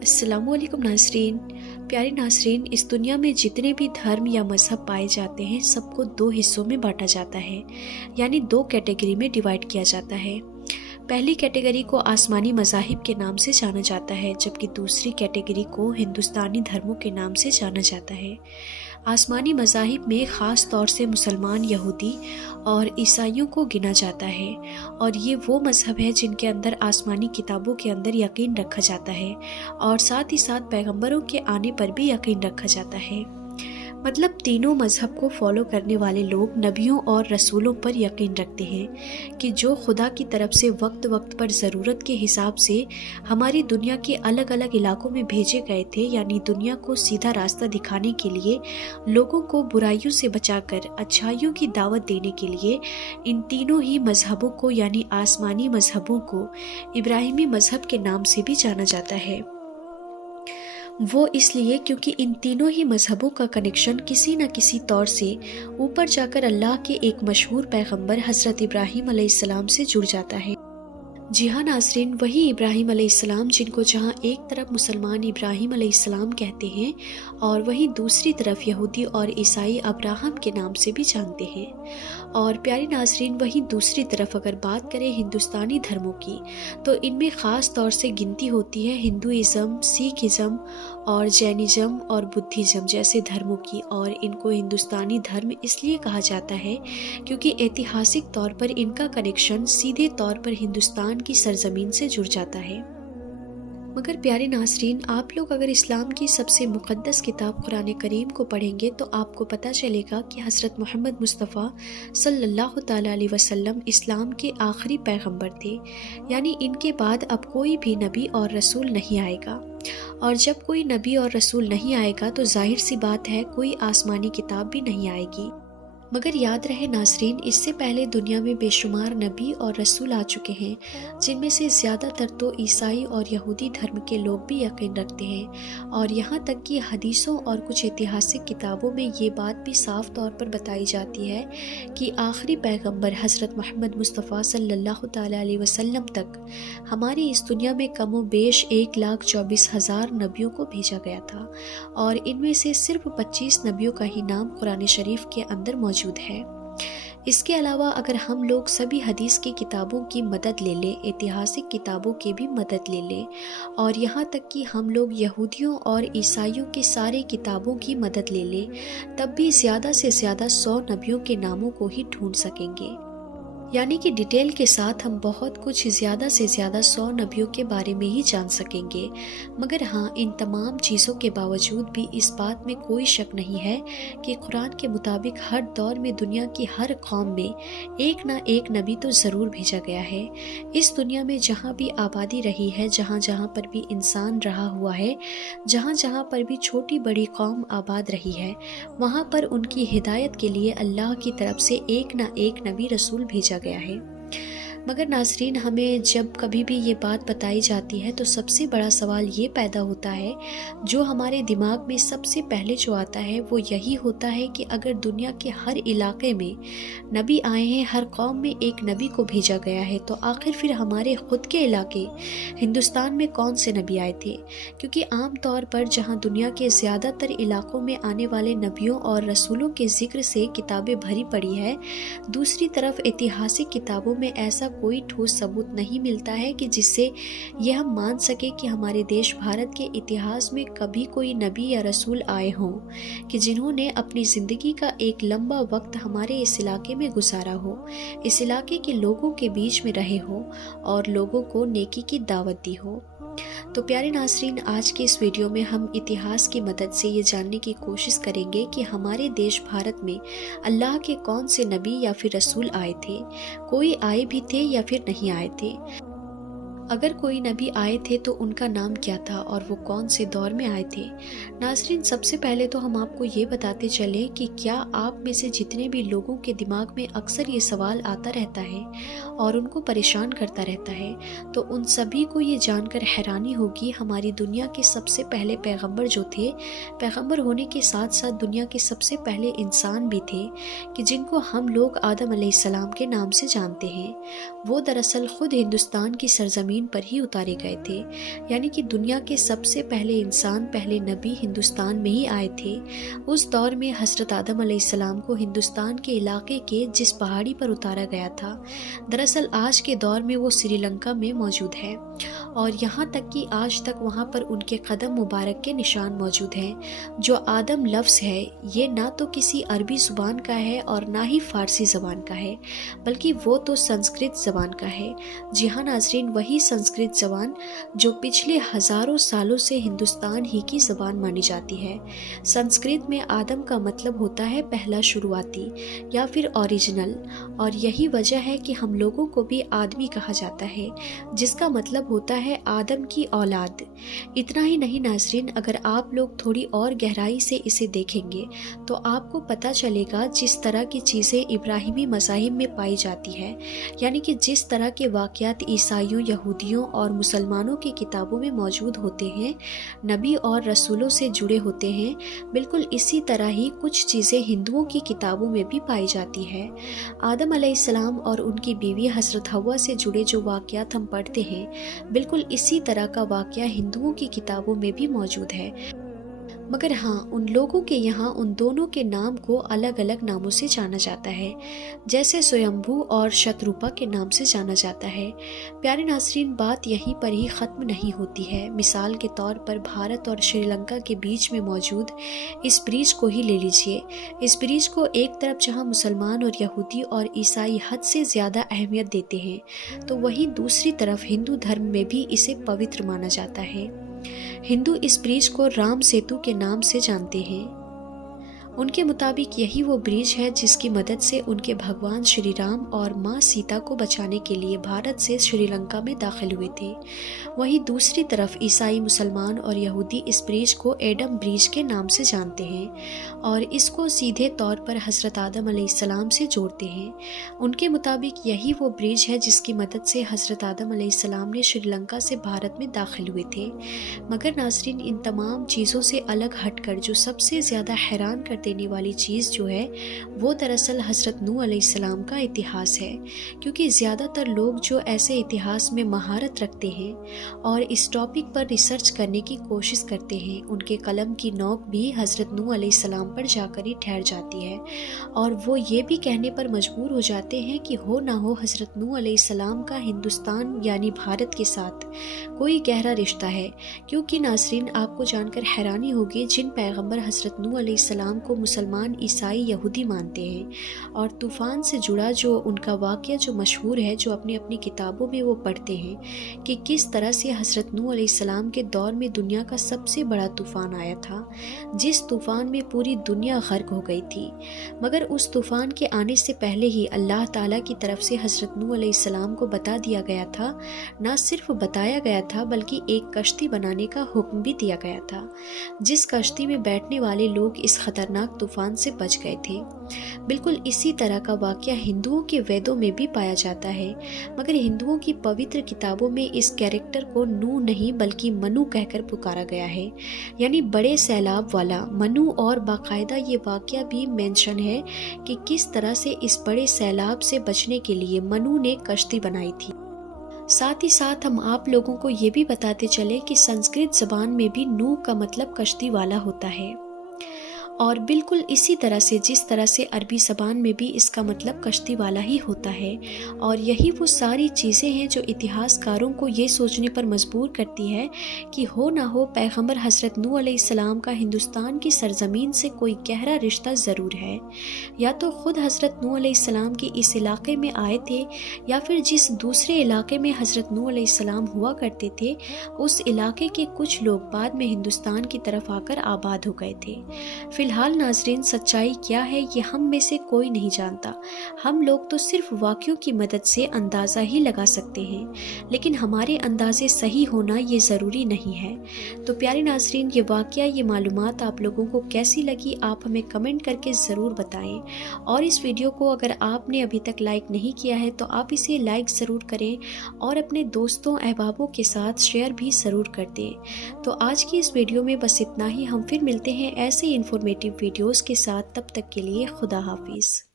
السلام علیکم ناظرین۔ پیارے ناظرین، اس دنیا میں جتنے بھی دھرم یا مذہب پائے جاتے ہیں سب کو دو حصوں میں بانٹا جاتا ہے، یعنی دو کیٹیگری میں ڈیوائیڈ کیا جاتا ہے۔ پہلی کیٹیگری کو آسمانی مذاہب کے نام سے جانا جاتا ہے، جبکہ دوسری کیٹیگری کو ہندوستانی دھرموں کے نام سے جانا جاتا ہے۔ آسمانی مذاہب میں خاص طور سے مسلمان، یہودی اور عیسائیوں کو گنا جاتا ہے، اور یہ وہ مذہب ہے جن کے اندر آسمانی کتابوں کے اندر یقین رکھا جاتا ہے اور ساتھ ہی ساتھ پیغمبروں کے آنے پر بھی یقین رکھا جاتا ہے۔ مطلب تینوں مذہب کو فالو کرنے والے لوگ نبیوں اور رسولوں پر یقین رکھتے ہیں کہ جو خدا کی طرف سے وقت وقت پر ضرورت کے حساب سے ہماری دنیا کے الگ الگ علاقوں میں بھیجے گئے تھے، یعنی دنیا کو سیدھا راستہ دکھانے کے لیے، لوگوں کو برائیوں سے بچا کر اچھائیوں کی دعوت دینے کے لیے ان تینوں ہی مذہبوں کو یعنی آسمانی مذہبوں کو ابراہیمی مذہب کے نام سے بھی جانا جاتا ہے۔ وہ اس لیے کیونکہ ان تینوں ہی مذہبوں کا کنیکشن کسی نہ کسی طور سے اوپر جا کر اللہ کے ایک مشہور پیغمبر حضرت ابراہیم علیہ السلام سے جڑ جاتا ہے۔ جی ہاں ناظرین، وہی ابراہیم علیہ السلام جن کو جہاں ایک طرف مسلمان ابراہیم علیہ السلام کہتے ہیں اور وہیں دوسری طرف یہودی اور عیسائی ابراہم کے نام سے بھی جانتے ہیں۔ اور پیارے ناظرین، وہیں دوسری طرف اگر بات کریں ہندوستانی دھرموں کی تو ان میں خاص طور سے گنتی ہوتی ہے ہندوازم، سکھ ازم اور جینزم اور بدھزم جیسے دھرموں کی، اور ان کو ہندوستانی دھرم اس لیے کہا جاتا ہے کیونکہ ایتہاسک طور پر ان کا کنیکشن سیدھے طور پر ہندوستان کی سرزمین سے جڑ جاتا ہے۔ مگر پیارے ناظرین، آپ لوگ اگر اسلام کی سب سے مقدس کتاب قرآن کریم کو پڑھیں گے تو آپ کو پتہ چلے گا کہ حضرت محمد مصطفیٰ صلی اللہ تعالیٰ علیہ وسلم اسلام کے آخری پیغمبر تھے، یعنی ان کے بعد اب کوئی بھی نبی اور رسول نہیں آئے گا، اور جب کوئی نبی اور رسول نہیں آئے گا تو ظاہر سی بات ہے کوئی آسمانی کتاب بھی نہیں آئے گی۔ مگر یاد رہے ناظرین، اس سے پہلے دنیا میں بے شمار نبی اور رسول آ چکے ہیں، جن میں سے زیادہ تر تو عیسائی اور یہودی دھرم کے لوگ بھی یقین رکھتے ہیں، اور یہاں تک کہ حدیثوں اور کچھ ایتہاسک کتابوں میں یہ بات بھی صاف طور پر بتائی جاتی ہے کہ آخری پیغمبر حضرت محمد مصطفیٰ صلی اللہ تعالیٰ علیہ وسلم تک ہماری اس دنیا میں کم و بیش 1,24,000 نبیوں کو بھیجا گیا تھا، اور ان میں سے صرف 25 نبیوں کا ہی نام قرآن شریف کے اندر موجود ہے۔ اس کے علاوہ اگر ہم لوگ سبھی حدیث کی کتابوں کی مدد لے لیں، ایتہاسک کتابوں کی بھی مدد لے لیں، اور یہاں تک کہ ہم لوگ یہودیوں اور عیسائیوں کی ساری کتابوں کی مدد لے لیں، تب بھی زیادہ سے زیادہ 100 نبیوں کے ناموں کو ہی ڈھونڈ سکیں گے، یعنی کہ ڈیٹیل کے ساتھ ہم بہت کچھ زیادہ سے زیادہ 100 نبیوں کے بارے میں ہی جان سکیں گے۔ مگر ہاں، ان تمام چیزوں کے باوجود بھی اس بات میں کوئی شک نہیں ہے کہ قرآن کے مطابق ہر دور میں دنیا کی ہر قوم میں ایک نہ ایک نبی تو ضرور بھیجا گیا ہے۔ اس دنیا میں جہاں بھی آبادی رہی ہے، جہاں جہاں پر بھی انسان رہا ہوا ہے، جہاں جہاں پر بھی چھوٹی بڑی قوم آباد رہی ہے، وہاں پر ان کی ہدایت کے لیے اللہ کی طرف سے ایک نہ ایک نبی رسول بھیجا گیا ہے۔ مگر ناظرین، ہمیں جب کبھی بھی یہ بات بتائی جاتی ہے تو سب سے بڑا سوال یہ پیدا ہوتا ہے، جو ہمارے دماغ میں سب سے پہلے جو آتا ہے وہ یہی ہوتا ہے کہ اگر دنیا کے ہر علاقے میں نبی آئے ہیں، ہر قوم میں ایک نبی کو بھیجا گیا ہے، تو آخر پھر ہمارے خود کے علاقے ہندوستان میں کون سے نبی آئے تھے؟ کیونکہ عام طور پر جہاں دنیا کے زیادہ تر علاقوں میں آنے والے نبیوں اور رسولوں کے ذکر سے کتابیں بھری پڑی ہے، دوسری طرف ایتہاسک کتابوں میں ایسا کوئی ٹھوس ثبوت نہیں ملتا ہے کہ جس سے یہ ہم مان سکے کہ ہمارے دیش بھارت کے اتہاس میں کبھی کوئی نبی یا رسول آئے ہوں کہ جنہوں نے اپنی زندگی کا ایک لمبا وقت ہمارے اس علاقے میں گزارا ہو، اس علاقے کے لوگوں کے بیچ میں رہے ہو اور لوگوں کو نیکی کی دعوت دی ہو۔ تو پیارے ناظرین، آج کے اس ویڈیو میں ہم اتہاس کی مدد سے یہ جاننے کی کوشش کریں گے کہ ہمارے دیش بھارت میں اللہ کے کون سے نبی یا پھر رسول آئے تھے، کوئی آئے بھی تھے یا پھر نہیں آئے تھے۔ اگر کوئی نبی آئے تھے تو ان کا نام کیا تھا اور وہ کون سے دور میں آئے تھے؟ ناظرین، سب سے پہلے تو ہم آپ کو یہ بتاتے چلیں کہ کیا آپ میں سے جتنے بھی لوگوں کے دماغ میں اکثر یہ سوال آتا رہتا ہے اور ان کو پریشان کرتا رہتا ہے، تو ان سبھی کو یہ جان کر حیرانی ہوگی، ہماری دنیا کے سب سے پہلے پیغمبر جو تھے، پیغمبر ہونے کے ساتھ ساتھ دنیا کے سب سے پہلے انسان بھی تھے کہ جن کو ہم لوگ آدم علیہ السلام کے نام سے جانتے ہیں، وہ دراصل خود ہندوستان کی سرزمین زمین پر ہی اتارے گئے تھے، یعنی کہ دنیا کے سب سے پہلے انسان، پہلے نبی ہندوستان میں ہی آئے تھے۔ اس دور میں حضرت آدم علیہ السلام کو ہندوستان کے علاقے کے جس پہاڑی پر اتارا گیا تھا، دراصل آج کے دور میں وہ سری لنکا میں موجود ہے، اور یہاں تک کہ آج تک وہاں پر ان کے قدم مبارک کے نشان موجود ہیں۔ جو آدم لفظ ہے یہ نہ تو کسی عربی زبان کا ہے اور نہ ہی فارسی زبان کا ہے، بلکہ وہ تو سنسکرت زبان کا ہے۔ جی ہاں ناظرین، وہی سنسکرت زبان جو پچھلے ہزاروں سالوں سے ہندوستان ہی کی زبان مانی جاتی ہے۔ سنسکرت میں آدم کا مطلب ہوتا ہے پہلا شروعاتی یا پھر اوریجنل، اور یہی وجہ ہے کہ ہم لوگوں کو بھی آدمی کہا جاتا ہے، جس کا مطلب ہوتا ہے آدم کی اولاد۔ اتنا ہی نہیں ناظرین، اگر آپ لوگ تھوڑی اور گہرائی سے اسے دیکھیں گے تو آپ کو پتہ چلے گا جس طرح کی چیزیں ابراہیمی مذاہب میں پائی جاتی ہے، یعنی کہ جس طرح کے واقعات عیسائیوں، یہودیوں اور مسلمانوں کی کتابوں میں موجود ہوتے ہیں، نبی اور رسولوں سے جڑے ہوتے ہیں، بالکل اسی طرح ہی کچھ چیزیں ہندوؤں کی کتابوں میں بھی پائی جاتی ہے۔ آدم علیہ السلام اور ان کی بیوی حضرت حوا سے جڑے جو واقعات ہم پڑھتے ہیں، بالکل اسی طرح کا واقعہ ہندوؤں کی کتابوں میں بھی موجود ہے، مگر ہاں ان لوگوں کے یہاں ان دونوں کے نام کو الگ الگ ناموں سے جانا جاتا ہے، جیسے سویمبھو اور شتروپا کے نام سے جانا جاتا ہے۔ پیارے ناظرین، بات یہیں پر ہی ختم نہیں ہوتی ہے۔ مثال کے طور پر بھارت اور سری لنکا کے بیچ میں موجود اس بریج کو ہی لے لیجئے۔ اس بریج کو ایک طرف جہاں مسلمان اور یہودی اور عیسائی حد سے زیادہ اہمیت دیتے ہیں، تو وہیں دوسری طرف ہندو دھرم میں بھی اسے پوتر مانا جاتا ہے۔ ہندو اس بریج کو رام سیتو کے نام سے جانتے ہیں۔ ان کے مطابق یہی وہ بریج ہے جس کی مدد سے ان کے بھگوان شری رام اور ماں سیتا کو بچانے کے لیے بھارت سے سری لنکا میں داخل ہوئے تھے۔ وہیں دوسری طرف عیسائی، مسلمان اور یہودی اس بریج کو ایڈم بریج کے نام سے جانتے ہیں اور اس کو سیدھے طور پر حضرت آدم علیہ السلام سے جوڑتے ہیں۔ ان کے مطابق یہی وہ بریج ہے جس کی مدد سے حضرت آدم علیہ السلام نے سری لنکا سے بھارت میں داخل ہوئے تھے۔ مگر ناظرین، ان تمام چیزوں سے الگ ہٹ کر جو سب سے زیادہ حیران کر دینے والی چیز جو ہے وہ دراصل حضرت نوح علیہ السلام کا اتہاس ہے، کیونکہ زیادہ تر لوگ جو ایسے اتہاس میں مہارت رکھتے ہیں اور اس ٹاپک پر ریسرچ کرنے کی کوشش کرتے ہیں، ان کے قلم کی نوک بھی حضرت نوح علیہ السلام پر جا کر ہی ٹھہر جاتی ہے، اور وہ یہ بھی کہنے پر مجبور ہو جاتے ہیں کہ ہو نہ ہو حضرت نوح علیہ السلام کا ہندوستان یعنی بھارت کے ساتھ کوئی گہرا رشتہ ہے۔ کیونکہ ناظرین، آپ کو جان کر حیرانی ہوگی، جن پیغمبر حضرت نوح علیہ السلام کو مسلمان، عیسائی، یہودی مانتے ہیں، اور طوفان سے جڑا جو ان کا واقعہ جو مشہور ہے، جو اپنی اپنی کتابوں میں وہ پڑھتے ہیں کہ کس طرح سے حضرت نوح علیہ السلام کے دور میں دنیا کا سب سے بڑا طوفان آیا تھا، جس طوفان میں پوری دنیا غرق ہو گئی تھی۔ مگر اس طوفان کے آنے سے پہلے ہی اللہ تعالیٰ کی طرف سے حضرت نوح علیہ السلام کو بتا دیا گیا تھا، نہ صرف بتایا گیا تھا بلکہ ایک کشتی بنانے کا حکم بھی دیا گیا تھا، جس کشتی میں بیٹھنے والے لوگ اس خطرناک طوفان سے بچ گئے تھے۔ بالکل اسی طرح کا واقعہ ہندوؤں کے ویدوں میں بھی پایا جاتا ہے، مگر ہندوؤں کی پوتر کتابوں میں اس کیریکٹر کو نوح نہیں بلکہ منو کہہ کر پکارا گیا ہے، یعنی بڑے سیلاب والا منو، اور باقاعدہ یہ واقعہ بھی مینشن ہے کہ کس طرح سے اس بڑے سیلاب سے بچنے کے لیے منو نے کشتی بنائی تھی۔ ساتھ ہی ساتھ ہم آپ لوگوں کو یہ بھی بتاتے چلے کہ سنسکرت زبان میں بھی نوح کا مطلب کشتی والا ہوتا ہے، اور بالکل اسی طرح سے جس طرح سے عربی زبان میں بھی اس کا مطلب کشتی والا ہی ہوتا ہے، اور یہی وہ ساری چیزیں ہیں جو اتہاس کاروں کو یہ سوچنے پر مجبور کرتی ہے کہ ہو نہ ہو پیغمبر حضرت نوح علیہ السلام کا ہندوستان کی سرزمین سے کوئی گہرا رشتہ ضرور ہے، یا تو خود حضرت نوح علیہ السلام کے اس علاقے میں آئے تھے، یا پھر جس دوسرے علاقے میں حضرت نوح علیہ السلام ہوا کرتے تھے اس علاقے کے کچھ لوگ بعد میں ہندوستان کی طرف آ کر آباد ہو گئے تھے۔ فی الحال ناظرین، سچائی کیا ہے یہ ہم میں سے کوئی نہیں جانتا، ہم لوگ تو صرف واقعوں کی مدد سے اندازہ ہی لگا سکتے ہیں، لیکن ہمارے اندازے صحیح ہونا یہ ضروری نہیں ہے۔ تو پیارے ناظرین، یہ واقعہ، یہ معلومات آپ لوگوں کو کیسی لگی آپ ہمیں کمنٹ کر کے ضرور بتائیں، اور اس ویڈیو کو اگر آپ نے ابھی تک لائک نہیں کیا ہے تو آپ اسے لائک ضرور کریں اور اپنے دوستوں احبابوں کے ساتھ شیئر بھی ضرور کر دیں۔ تو آج کی اس ویڈیو میں بس اتنا ہی، ہم پھر ملتے ہیں ایسے انفارمیٹیو ویڈیوز کے ساتھ، تب تک کے لیے خدا حافظ۔